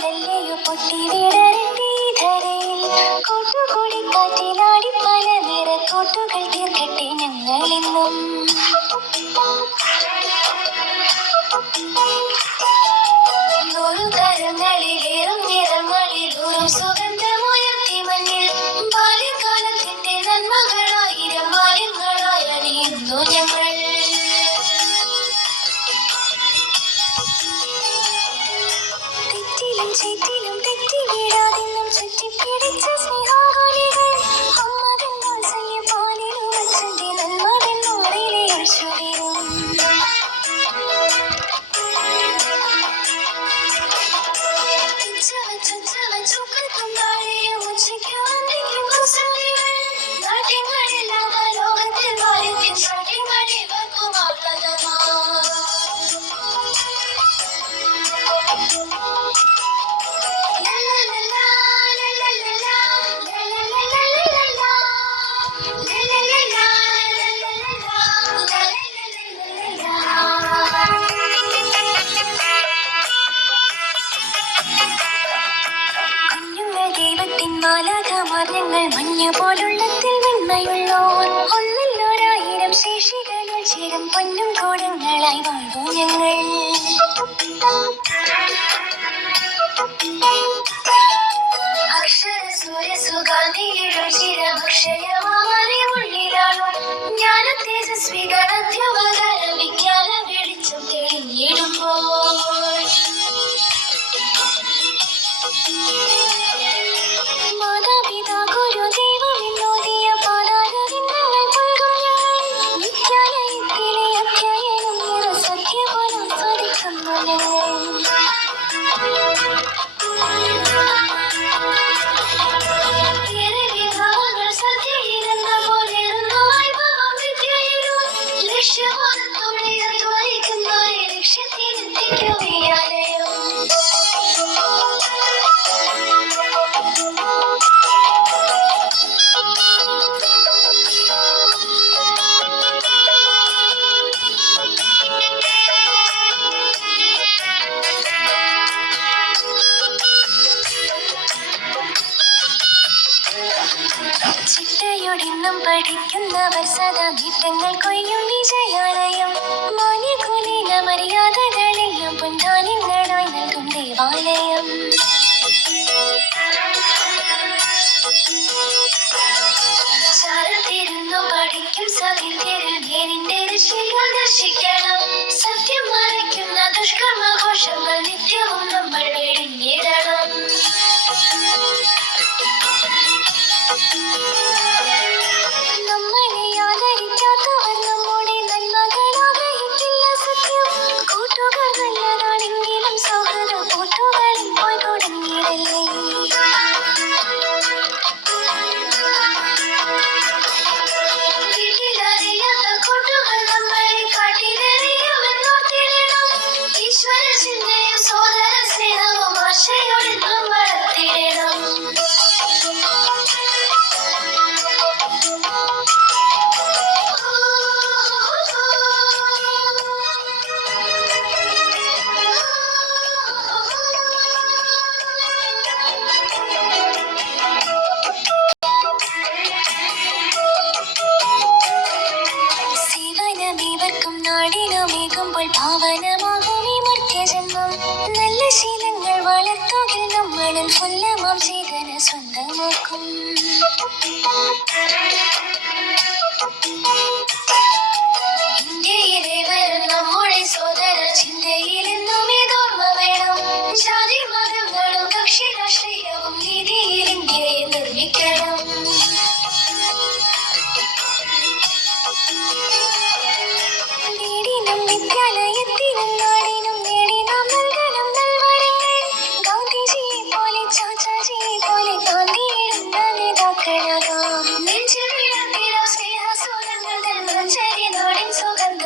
പോലല്ലയോ പൊട്ടി വിടരട്ടെ ധരയിൽ. കൂട്ടുകൂടി കാറ്റിലാടി പല നിറക്കൂട്ടുകൾ തീർക്കട്ടെ ഞങ്ങളിന്നും. നൂറു തരങ്ങളിലേറും നിറങ്ങളിലൂറും സുഗന്ധമുയർത്തി മഞ്ഞിൽ. ബാല്യകാലത്തിന്റെ നന്മകളായിരം മാലിന്യങ്ങളായി അണിയുന്നു ഞങ്ങൾ. തെറ്റിലും ചേറ്റിലും തെറ്റി വീഴാതിന്നും ചുറ്റിപ്പിടിച്ച സ്നേഹാകാലികൾ. അമ്മതൻ വാത്സല്യ പാലിലും അച്ഛന്റെ നന്മതൻ നാളിലെ ഐശ്വര്യം. മാലാഖമാർങ്ങൾ മഞ്ഞ പോലുള്ളത്തിൽ വെണ്മയുള്ളോർ. ഒന്നിലൊരായിരം ശേഷികളിൽ ചേരും പൊന്നും കൂടങ്ങളായി വാഴും ഞങ്ങൾ. അക്ഷര സൂര്യ സുഗാന്ധിയിടും ചിരമക്ഷയമാരെ ഉള്ളിലാണോ ജ്ഞാന തേജസ്വികൾ അധ്യാപകര വിജ്ഞാന വെളിച്ചം തെളിഞ്ഞിടുമ്പോൾ. മാതാപിതാ ഗുരു ദൈവമെന്നോദിയ പാതാരവിന്ദങ്ങൾ പുൽകും ഞങ്ങൾ. വിദ്യാലയത്തിലെ അധ്യയനം നിറസത്യപോലും ആസ്വദിക്കുന്നു ഞങ്ങൾ. ഏറെ വിഭവങ്ങൾ സദ്യയിലെന്ന പോലെയിരുന്നു വൈഭവം വിദ്യയിലും. ലക്ഷ്യബോധത്തോടെ അധ്വാനിക്കുന്നവരെ ലക്ഷ്യത്തിലെത്തിക്കും ഈ ആലയം. ചിട്ടയോടിന്നും പഠിക്കുന്നവർ സദാ നേട്ടങ്ങൾ കൊയ്യും വിജയാലയം. മാന്യകുലീന മര്യാദകളെയും പൊൻധാന്യങ്ങളായി നൽകും ദേവാലയം. ചാരത്തിരുന്നു പഠിക്കും സഹിത്യരിൽ നേരിന്റെ ഋഷികൾ ദർശിക്കണം. സത്യം മറയ്ക്കുന്ന ദുഷ്കർമ്മഘോഷങ്ങൾ നിത്യവും നമ്മൾ വെടിഞ്ഞിടണം. നമ്മളെ ആദരിക്കാത്തവർ നമ്മുടെ നന്മകളാകയിട്ടില്ല സത്യം. കൂട്ടുകാർ നല്ലതാണെങ്കിലും സൗഹൃദ കൂട്ടുകളിൽ പോയി തുടങ്ങിയിടല്ലേ. വീട്ടിലറിയാത്ത കൂട്ടുകൾ നമ്മളെ കാട്ടിലെറിയുമെന്നോർത്തിടണം. ഈശ്വര ചിന്തയും സോദര സ്നേഹവും ആശയോടെ നാം വളർത്തിടണം. സേവനമേവർക്കും നാടിനുമേകുമ്പോൾ പാവനമാകും ഈ മർത്യജന്മം. നല്ല ശീലങ്ങൾ വളർത്തുകിൽ നമ്മളിൽ ഫുല്ലമാം ചേതന സ്വന്തമാക്കും. ഇന്ത്യയിലെ വരും നമ്മുടെ സോദര ചിന്തയിലെന്നും ഇതോർമ്മ വേണം. ജാതി മതങ്ങളും കക്ഷി രാഷ്ട്രീയവും നീതിയിൽ ഇന്ത്യയെ നിർമ്മിക്കണം. നേടിനും വിദ്യാലയത്തിനും നാടിനും നേടി നാം നൽകണം നൽവരങ്ങൾ. ഗാന്ധിജിയെ പോലെ ചാച്ചാജിയെ പോലെ ഗാന്ധിയിടുന്ന നേതാക്കളാകാം. നെഞ്ചിൽ വിളക്കിടും സ്നേഹസൂരങ്ങൾ തൻ മഞ്ചരി നാടിൻ സുഗന്ധം.